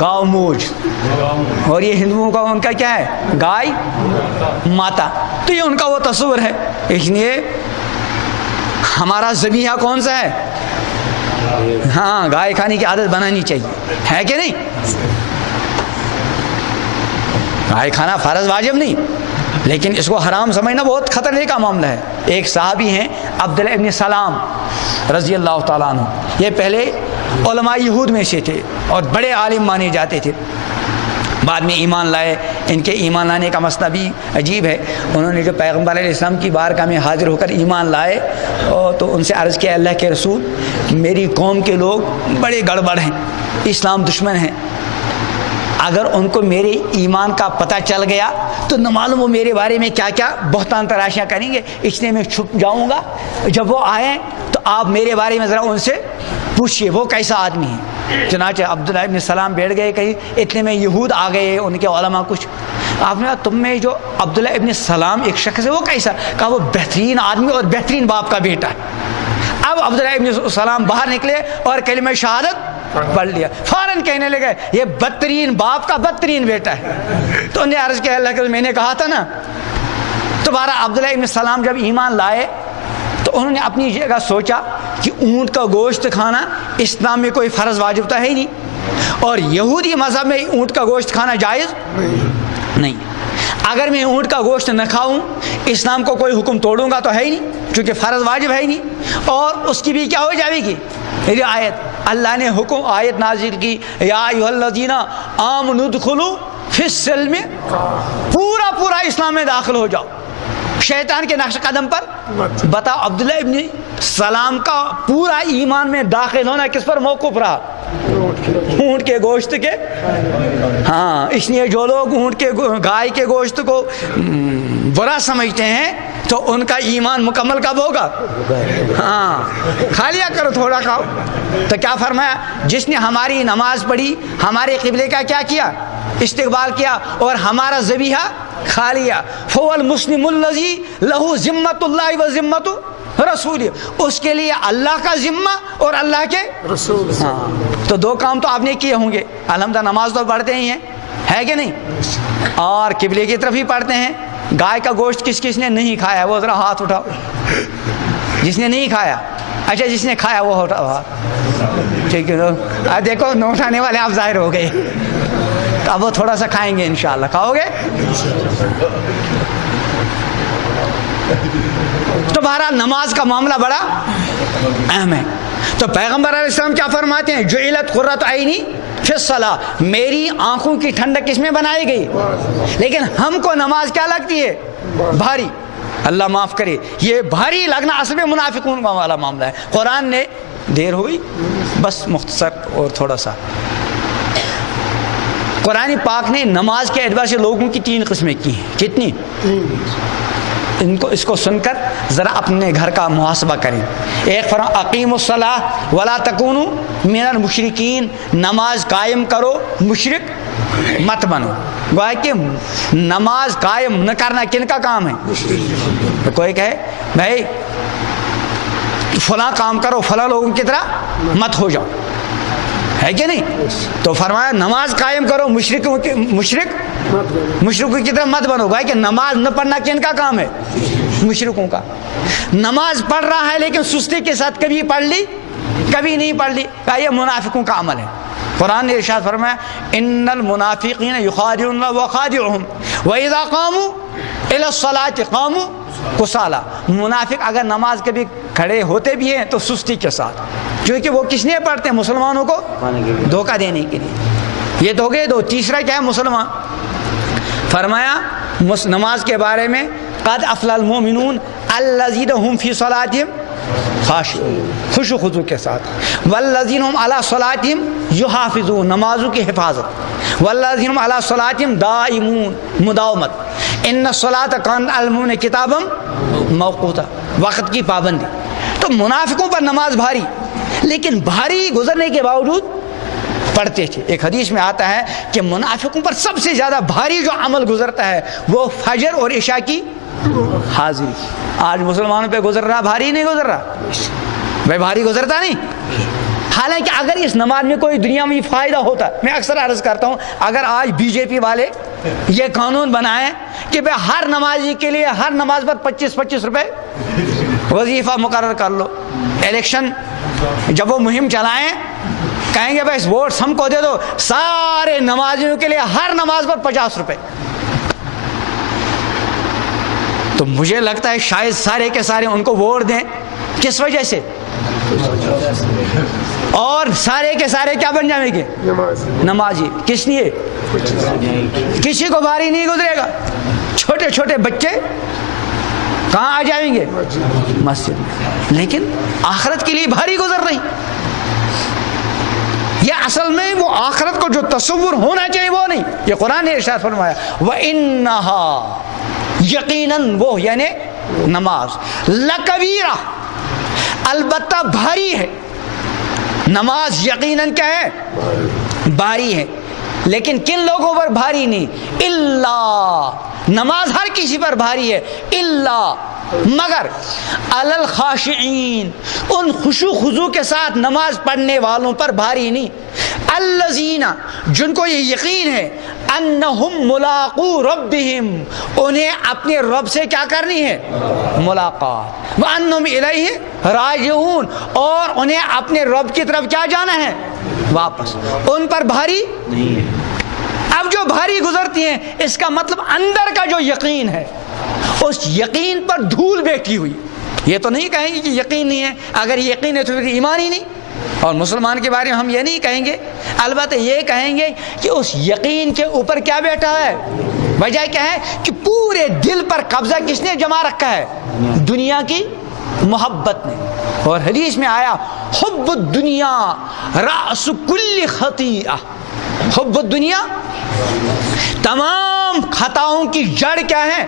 گاؤ موج، اور یہ ہندوؤں کا ان کا کیا ہے؟ گائے ماتا۔ تو یہ ان کا وہ تصور ہے، اس لیے ہمارا ذبیحہ کون سا ہے؟ ہاں، گائے کھانے کی عادت بنانی چاہیے، ہے کہ نہیں؟ گائے کھانا فرض واجب نہیں، لیکن اس کو حرام سمجھنا بہت خطرے کا معاملہ ہے۔ ایک صحابی ہیں عبداللہ ابن سلام رضی اللہ تعالیٰ عنہ، یہ پہلے علماء یہود میں سے تھے اور بڑے عالم مانے جاتے تھے، بعد میں ایمان لائے۔ ان کے ایمان لانے کا مسئلہ بھی عجیب ہے۔ انہوں نے جو پیغمبر علیہ السلام کی بارگاہ میں حاضر ہو کر ایمان لائے تو ان سے عرض کیا، اللہ کے رسول، میری قوم کے لوگ بڑے گڑبڑ ہیں، اسلام دشمن ہیں، اگر ان کو میرے ایمان کا پتہ چل گیا تو نہ معلوم وہ میرے بارے میں کیا کیا بہتان تراشیاں کریں گے، اس لیے میں چھپ جاؤں گا۔ جب وہ آئیں تو آپ میرے بارے میں ذرا ان سے پوچھئے وہ کیسا آدمی ہے۔ چنانچہ عبداللہ ابن سلام بیٹھ گئے کہیں، اتنے میں یہود آ گئے، ان کے علماء کچھ۔ آپ نے کہا تم میں جو عبداللہ ابن سلام ایک شخص ہے وہ کیسا؟ کہا وہ بہترین آدمی اور بہترین باپ کا بیٹا ہے۔ اب عبداللہ ابن سلام باہر نکلے اور کلمہ شہادت پڑھ لیا، فوراً کہنے لگے یہ بدترین باپ کا بدترین بیٹا ہے۔ تو انہیں عرض کیا، اللہ کے میں نے کہا تھا نا۔ تو بارہ عبداللہ ابن سلام جب ایمان لائے تو انہوں نے اپنی جگہ سوچا کہ اونٹ کا گوشت کھانا اسلام میں کوئی فرض واجب تو ہے ہی نہیں، اور یہودی مذہب میں اونٹ کا گوشت کھانا جائز نہیں۔ اگر میں اونٹ کا گوشت نہ کھاؤں اسلام کو کوئی حکم توڑوں گا تو ہے ہی نہیں، چونکہ فرض واجب ہے ہی نہیں، اور اس کی بھی کیا ہو جائے گی رعایت۔ اللہ نے حکم آیت نازل کی، یا ایھا الذین آمنوا ادخلوا فی السلم، پورا اسلام میں داخل ہو جاؤ، شیطان کے نقش قدم پر۔ بتاؤ عبداللہ ابن سلام کا پورا ایمان میں داخل ہونا کس پر موقوف رہا؟ اونٹ کے گوشت کے۔ ہاں، اس لیے جو لوگ اونٹ کے گائے کے گوشت کو برا سمجھتے ہیں تو ان کا ایمان مکمل کب ہوگا؟ ہاں، کھا لیا کرو، تھوڑا کھاؤ۔ تو کیا فرمایا؟ جس نے ہماری نماز پڑھی، ہمارے قبلے کا کیا کیا؟ استقبال کیا، اور ہمارا ذبیحہ کھا لیا، فهو المسلم الذی لہ ذمۃ اللہ و ذمۃ رسول، اس کے لیے اللہ کا ذمہ اور اللہ کے رسول۔ ہاں، تو دو کام تو آپ نے کیے ہوں گے۔ الحمدللہ نماز تو پڑھتے ہی ہیں، ہے کہ نہیں؟ اور قبلے کی طرف ہی پڑھتے ہیں۔ گائے کا گوشت کس کس نے نہیں کھایا وہ ذرا ہاتھ اٹھاؤ۔ جس نے نہیں کھایا، اچھا جس نے کھایا وہ اٹھاؤ ہاتھ۔ ٹھیک ہے، دیکھو نہ اٹھانے والے آپ ظاہر ہو گئے، تو اب وہ تھوڑا سا کھائیں گے انشاءاللہ۔ کھاؤ گے؟ تو بہرحال نماز کا معاملہ بڑا اہم ہے۔ تو پیغمبر علیہ السلام کیا فرماتے ہیں؟ جعلت قرۃ عینی فی الصلاۃ، میری آنکھوں کی ٹھنڈک کس میں بنائی گئی؟ لیکن ہم کو نماز کیا لگتی ہے؟ بھاری۔ اللہ معاف کرے، یہ بھاری لگنا اصل میں منافقون والا معاملہ ہے۔ قرآن نے، دیر ہوئی بس مختصر اور تھوڑا سا، قرآن پاک نے نماز کے اعتبار سے لوگوں کی 3 قسمیں کی ہیں۔ کتنی؟ اس کو سن کر ذرا اپنے گھر کا محاسبہ کریں۔ ایک فرمان اقیموا الصلاۃ ولا تکونوا من المشرکین، نماز قائم کرو مشرک مت بنو۔ گویا کہ نماز قائم نہ کرنا کن کا کام ہے؟ تو کوئی کہے بھائی فلاں کام کرو، فلاں لوگوں کی طرح مت ہو جاؤ، ہے کہ نہیں؟ تو فرمایا نماز قائم کرو، مشرکوں کی طرح مت بنو۔ گویا کہ نماز نہ پڑھنا کن کا کام ہے؟ مشرکوں کا۔ نماز پڑھ رہا ہے لیکن سستی کے ساتھ کبھی پڑھ لی کبھی نہیں پڑھ لی، کہا یہ منافقوں کا عمل ہے۔ قرآن نے ارشاد فرمایا ان المنافقین یخادعون اللہ وخادعهم واذا قاموا الى الصلاۃ قاموا کسالى۔ منافق اگر نماز کبھی کھڑے ہوتے بھی ہیں تو سستی کے ساتھ، کیونکہ وہ کس لیے پڑھتے ہیں؟ مسلمانوں کو دھوکہ دینے کے لیے۔ یہ تو ہو گئے دو۔ تیسرا کیا ہے؟ مسلمان۔ فرمایا نماز کے بارے میں قد افلح المؤمنون الذین هم فی صلاتهم خاشعون، خوش و خضوع کے ساتھ، والذین هم علی صلاتهم یحافظون، نمازوں کی حفاظت، والذین هم علی صلاتهم دائمون، مداومت، ان الصلاۃ کانت علی المؤمنین کتابا موقوتا، وقت کی پابندی۔ تو منافقوں پر نماز بھاری، لیکن بھاری گزرنے کے باوجود پڑھتے تھے۔ ایک حدیث میں آتا ہے کہ منافقوں پر سب سے زیادہ بھاری جو عمل گزرتا ہے وہ فجر اور عشاء کی حاضری۔ آج مسلمانوں پہ گزر رہا، بھاری نہیں گزر رہا بھائی، بھاری گزرتا نہیں۔ حالانکہ اگر اس نماز میں کوئی دنیا میں فائدہ ہوتا، میں اکثر عرض کرتا ہوں، اگر آج بی جے پی والے یہ قانون بنائیں کہ بھائی ہر نمازی کے لیے ہر نماز پر 25 روپے وظیفہ مقرر کر لو، الیکشن جب وہ مہم چلائیں کہیں گے بھائی ووٹس ہم کو دے دو، سارے نمازیوں کے لیے ہر نماز پر 50 روپے، تو مجھے لگتا ہے شاید سارے کے سارے ان کو ووٹ دیں۔ کس وجہ سے؟ اور سارے کے سارے کیا بن جائیں گے؟ نمازی۔ کس لیے؟ کسی کو بھاری نہیں گزرے گا، چھوٹے چھوٹے بچے کہاں آ جائیں گے؟ مسجد میں۔ لیکن آخرت کے لیے بھاری گزر رہی۔ یہ اصل میں وہ آخرت کو جو تصور ہونا چاہیے وہ نہیں۔ یہ قرآن نے ارشاد فرمایا وَإِنَّهَا، یقیناً وہ یعنی نماز، لَكَبِيرَةٌ، البتہ بھاری ہے۔ نماز یقیناً کیا ہے؟ بھاری ہے۔ لیکن کن لوگوں پر بھاری نہیں؟ اللہ، نماز ہر کسی پر بھاری ہے، اللہ مگر علی الخاشعین، ان خشوع خضوع کے ساتھ نماز پڑھنے والوں پر بھاری نہیں، الذین، جن کو یہ یقین ہے، انہم ملاقو ربہم، انہیں اپنے رب سے کیا کرنی ہے؟ ملاقات، وانہم الیہ راجعون، اور انہیں اپنے رب کی طرف کیا جانا ہے؟ واپس۔ ان پر بھاری نہیں ہے۔ اب جو بھاری گزرتی ہیں اس کا مطلب اندر کا جو یقین ہے اس یقین پر دھول بیٹھی ہوئی۔ یہ تو نہیں کہیں گے کہ یقین نہیں ہے، اگر یقین ہے تو پھر ایمان ہی نہیں۔ اور مسلمان کے بارے میں ہم یہ نہیں کہیں گے، البتہ یہ کہیں گے کہ اس یقین کے اوپر کیا بیٹھا ہے؟ وجہ کیا ہے کہ پورے دل پر قبضہ کس نے جما رکھا ہے؟ دنیا کی محبت نے۔ اور حدیث میں آیا حب الدنیا رأس کل خطیئہ، حب الدنیا، تمام خطاؤں کی جڑ کیا ہے؟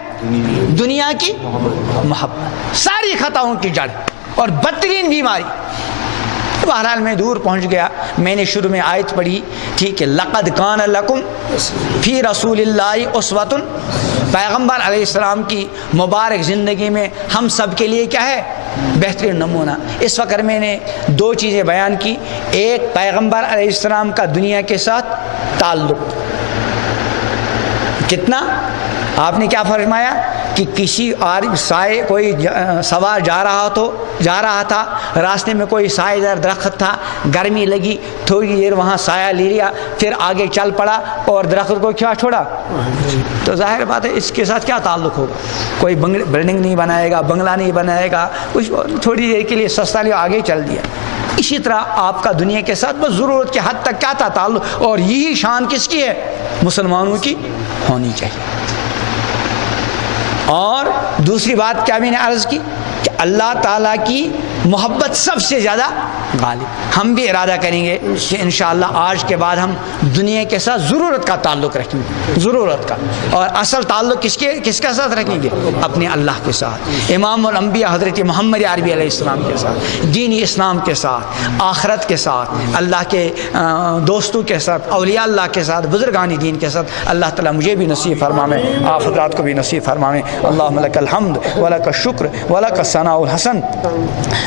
دنیا کی محبت، ساری خطاؤں کی جڑ اور بدترین بیماری۔ بہرحال میں دور پہنچ گیا۔ میں نے شروع میں آیت پڑھی تھی کہ لقد کان لکم فی رسول اللہ اسوۃ، پیغمبر علیہ السلام کی مبارک زندگی میں ہم سب کے لیے کیا ہے؟ بہترین نمونہ۔ اس وقت میں نے دو چیزیں بیان کی، ایک پیغمبر علیہ السلام کا دنیا کے ساتھ تعلق، کتنا آپ نے کیا فرمایا کہ کسی سائے کوئی سوار جا رہا تھا، راستے میں کوئی سائے دار درخت تھا، گرمی لگی، تھوڑی دیر وہاں سایہ لے لیا، پھر آگے چل پڑا اور درخت کو کیا چھوڑا؟ تو ظاہر بات ہے اس کے ساتھ کیا تعلق ہوگا؟ کوئی بلڈنگ نہیں بنائے گا، بنگلہ نہیں بنائے گا، کچھ تھوڑی دیر کے لیے سستا لیا آگے چل دیا۔ اسی طرح آپ کا دنیا کے ساتھ بس ضرورت کے حد تک کیا تھا؟ تعلق۔ اور یہی شان کس کی ہے؟ مسلمانوں کی ہونی چاہیے۔ اور دوسری بات کیا میں نے عرض کی کہ اللہ تعالیٰ کی محبت سب سے زیادہ غالب۔ ہم بھی ارادہ کریں گے کہ انشاءاللہ آج کے بعد ہم دنیا کے ساتھ ضرورت کا تعلق رکھیں گے، ضرورت کا، اور اصل تعلق کس کے ساتھ رکھیں گے؟ اپنے اللہ کے ساتھ، امام الانبیاء حضرت محمد عربی علیہ السلام کے ساتھ، دین اسلام کے ساتھ، آخرت کے ساتھ، اللہ کے دوستوں کے ساتھ، اولیاء اللہ کے ساتھ، بزرگان دین کے ساتھ۔ اللہ تعالیٰ مجھے بھی نصیب فرمائے، آپ حضرات کو بھی نصیب فرمائے۔ اللہم لک الحمد ولک الشکر ولک الثناء الحسن۔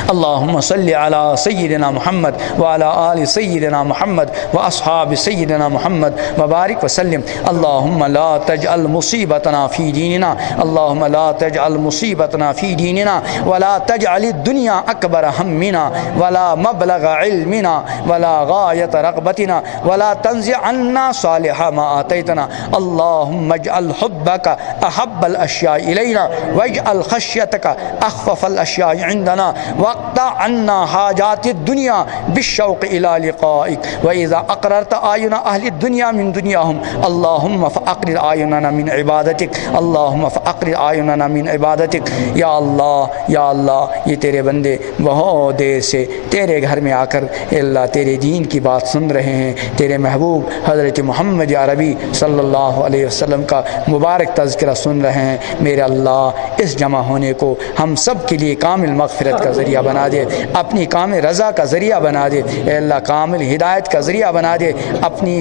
اللہم صلی علی سیدنا محمد وعلی آل سیدنا محمد واصحاب سیدنا محمد وبارک وسلم۔ اللہم لا تجعل مصیبتنا فی دیننا، اللہم لا تجعل مصیبتنا فی دیننا ولا تجعل الدنیا اکبر ہمنا ولا مبلغ علمنا ولا غایت رغبتنا ولا تنزع عنا صالح ما آتیتنا۔ اللہم اجعل حبک احب الاشیاء الینا واجعل خشیتک اخفف الاشیاء عندنا واقطع عنا حاجات الدنيا بالشوق إلى لقائك وإذا أقررت أعين أهل الدنيا من دنياهم اللهم فأقرر أعيننا من عبادتك اللهم فأقرر أعيننا من عبادتك یا اللہ یہ تیرے بندے بہت دیر سے تیرے گھر میں آ کر اللہ تیرے دین کی بات سن رہے ہیں، تیرے محبوب حضرت محمد عربی صلی اللہ علیہ وسلم کا مبارک تذکرہ سن رہے ہیں۔ میرے اللہ اس جمع ہونے کو ہم سب کے لیے کامل مغفرت کا ذریعہ بنا دے، اپنی کامل رضا کا ذریعہ بنا دے، اے اللہ کامل ہدایت کا ذریعہ بنا دے، اپنی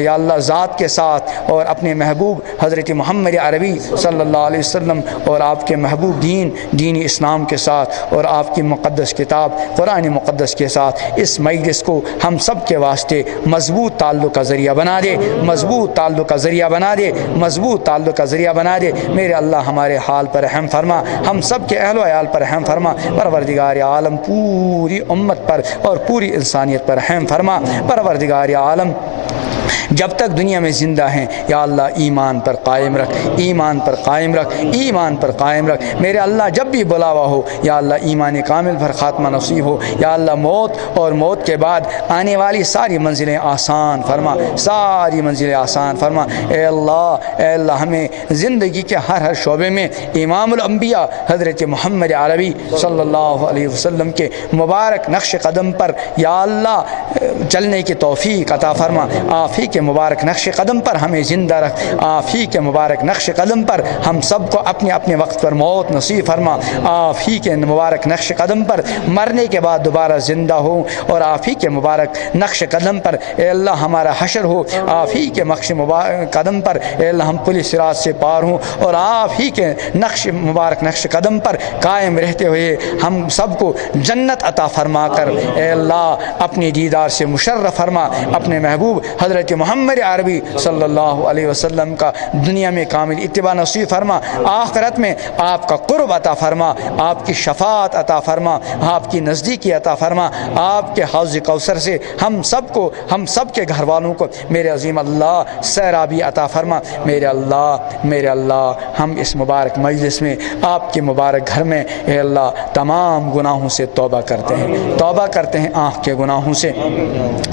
یا اللہ ذات کے ساتھ اور اپنے محبوب حضرت محمد عربی صلی اللہ علیہ وسلم اور آپ کے محبوب دین اسلام کے ساتھ اور آپ کی مقدس کتاب قرآن مقدس کے ساتھ اس مجلس کو ہم سب کے واسطے مضبوط تعلق کا ذریعہ بنا دے، مضبوط تعلق کا ذریعہ بنا دے، مضبوط تعلق کا ذریعہ بنا دے۔ میرے اللہ ہمارے حال پر رحم فرما، ہم سب کے اہل و عیال پر رحم فرما، پروردگار عالم پوری امت پر اور پوری انسانیت پر رحم فرما۔ پروردگار عالم جب تک دنیا میں زندہ ہیں یا اللہ ایمان پر قائم رکھ، ایمان پر قائم رکھ، ایمان پر قائم رکھ۔ میرے اللہ جب بھی بلاوا ہو یا اللہ ایمان کامل پر خاتمہ نصیب ہو، یا اللہ موت اور موت کے بعد آنے والی ساری منزلیں آسان فرما، ساری منزلیں آسان فرما۔ اے اللہ ہمیں زندگی کے ہر شعبے میں امام الانبیاء حضرت محمد عربی صلی اللہ علیہ وسلم کے مبارک نقش قدم پر یا اللہ چلنے کی توفیق عطا فرما۔ آپ ہی کے مبارک نقش قدم پر ہمیں زندہ رکھ، آپ ہی کے مبارک نقش قدم پر ہم سب کو اپنے اپنے وقت پر موت نصیب فرما، آپ ہی کے مبارک نقش قدم پر مرنے کے بعد دوبارہ زندہ ہو، اور آپ ہی کے مبارک نقش قدم پر اے اللہ ہمارا حشر ہو، آپ ہی کے قدم پر اے اللہ ہم پل صراط سے پار ہوں، اور آپ ہی کے مبارک نقش قدم پر قائم رہتے ہوئے ہم سب کو جنت عطا فرما کر اے اللہ اپنے دیدار سے مشرف فرما، اپنے محبوب حضرت محمد عربی صلی اللہ علیہ وسلم کا دنیا میں کامل اتباع نصیب فرما، آخرت میں آپ کا قرب عطا فرما، آپ کی شفاعت عطا فرما، آپ کی نزدیکی عطا فرما، آپ کے حوض کوثر سے ہم سب کے گھر والوں کو میرے عظیم اللہ سیرابی عطا فرما۔ میرے اللہ ہم اس مبارک مجلس میں آپ کے مبارک گھر میں اے اللہ تمام گناہوں سے توبہ کرتے ہیں آنکھ کے گناہوں سے،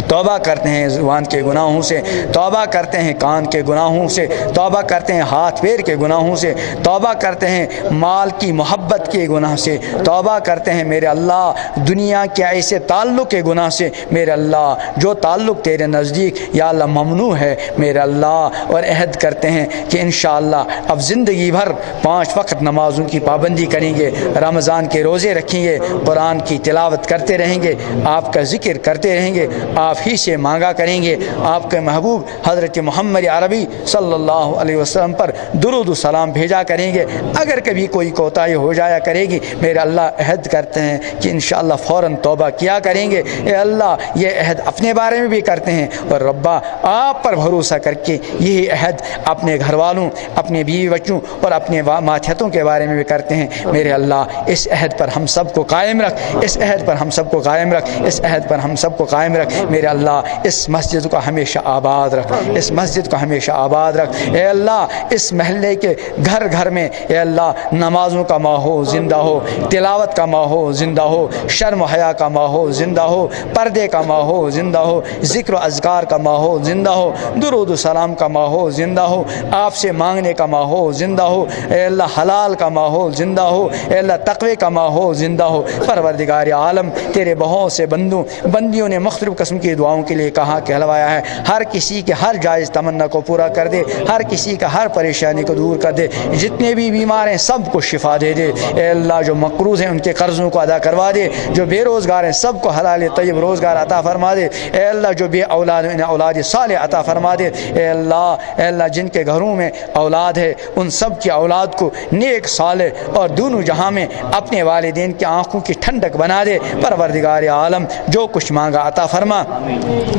توبہ کرتے ہیں زبان کے گناہوں سے، توبہ کرتے ہیں کان کے گناہوں سے، توبہ کرتے ہیں ہاتھ پیر کے گناہوں سے، توبہ کرتے ہیں مال کی محبت کے گناہ سے، توبہ کرتے ہیں میرے اللہ دنیا کے ایسے تعلق کے گناہ سے، میرے اللہ جو تعلق تیرے نزدیک یا اللہ ممنوع ہے میرے اللہ، اور عہد کرتے ہیں کہ انشاءاللہ اب زندگی بھر 5 وقت نمازوں کی پابندی کریں گے، رمضان کے روزے رکھیں گے، قرآن کی تلاوت کرتے رہیں گے، آپ کا ذکر کرتے رہیں گے، آپ ہی سے مانگا کریں گے، آپ کے محبوب حضرت محمد عربی صلی اللہ علیہ وسلم پر درود و سلام بھیجا کریں گے۔ اگر کبھی کوئی کوتاہی ہو جایا کرے گی میرے اللہ عہد کرتے ہیں کہ انشاءاللہ فوراً توبہ کیا کریں گے۔ اے اللہ یہ عہد اپنے بارے میں بھی کرتے ہیں، اور ربا آپ پر بھروسہ کر کے یہی عہد اپنے گھر والوں، اپنے بیوی بچوں اور اپنے ماتحتوں کے بارے میں بھی کرتے ہیں۔ میرے اللہ اس عہد پر ہم سب کو قائم رکھ، اس عہد پر ہم سب کو قائم رکھ، اس عہد پر ہم سب کو قائم رکھ۔ میرے اللہ اس مسجد کو ہمیشہ آباد رکھ، اس مسجد کو ہمیشہ آباد رکھ۔ اے اللہ اس محلے کے گھر گھر میں اے اللہ نمازوں کا ماحول زندہ ہو، تلاوت کا ماحول زندہ ہو، شرم و حیا کا ماحول زندہ ہو، پردے کا ماحول زندہ ہو، ذکر و اذکار کا ماحول زندہ ہو، درود و سلام کا ماحول زندہ ہو، آپ سے مانگنے کا ماحول زندہ ہو، اے اللہ حلال کا ماحول زندہ ہو، اے اللہ تقوی کا ماحول زندہ ہو۔ پروردگار عالم تیرے بہت سے بندیوں نے مختلف قسم کی دعاؤں کے لیے کہا کہلوایا ہے، ہر کسی کے ہر جائز تمنا کو پورا کر دے، ہر کسی کا ہر پریشانی کو دور کر دے، جتنے بھی بیمار ہیں سب کو شفا دے دے، اے اللہ جو مقروض ہیں ان کے قرضوں کو ادا کروا دے، جو بے روزگار ہیں سب کو حلال طیب روزگار عطا فرما دے، اے اللہ جو بے اولاد انہیں اولاد صالح عطا فرما دے، اے اللہ جن کے گھروں میں اولاد ہے ان سب کی اولاد کو نیک صالح اور دونوں جہاں میں اپنے والدین کی آنکھوں کی ٹھنڈک بنا دے۔ پروردگار عالم جو کچھ مانگا عطا فرما،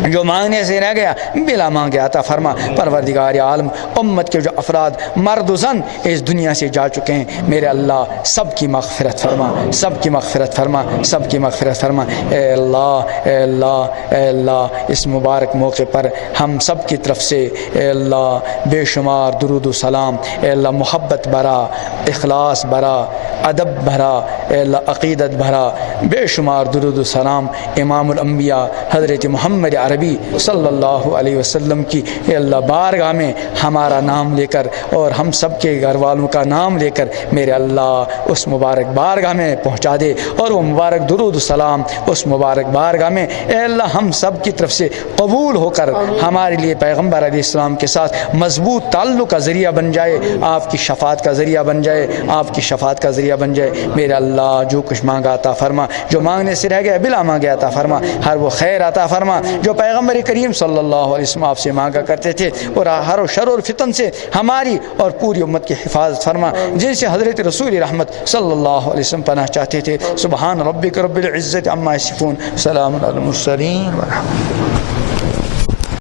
جو مانگنے سے رہ گیا بلا مانگے عطا فرما۔ پروردگار عالم امت کے جو افراد مرد و زن اس دنیا سے جا چکے ہیں میرے اللہ سب کی مغفرت فرما، سب کی مغفرت فرما، سب کی مغفرت فرما۔ اے اللہ اس مبارک موقع پر ہم سب کی طرف سے اے اللہ بے شمار درود و سلام اے اللہ محبت برا اخلاص بھرا، ادب بھرا، اے اللہ عقیدت بھرا بے شمار درود و سلام امام الانبیاء حضرت محمد عربی صلی اللہ علیہ وسلم کی اے اللہ بارگاہ میں ہمارا نام لے کر اور ہم سب کے گھر والوں کا نام لے کر میرے اللہ اس مبارک بارگاہ میں پہنچا دے، اور وہ مبارک درود و سلام اس مبارک بارگاہ میں اے اللہ ہم سب کی طرف سے قبول ہو کر ہمارے لیے پیغمبر علیہ السلام کے ساتھ مضبوط تعلق کا ذریعہ بن جائے، آپ کی شفاعت کا ذریعہ بن جائے، آپ کی شفاعت کا ذریعہ بن جائے۔ میرے اللہ جو کچھ مانگا عطا فرما، جو مانگنے سے رہ گیا بلا مانگے عطا فرما، ہر وہ خیر عطا فرما جو پیغمبر کریم صلی اللہ علیہ وسلم آپ سے مانگا کرتے تھے، اور ہر و شر اور فتن سے ہماری اور پوری امت کی حفاظت فرما، جن سے حضرت رسول رحمت صلی اللہ علیہ وسلم پناہ چاہتے تھے۔ سبحان ربک رب العزت عما یصفون، سلام علی المرسلین والحمد للہ۔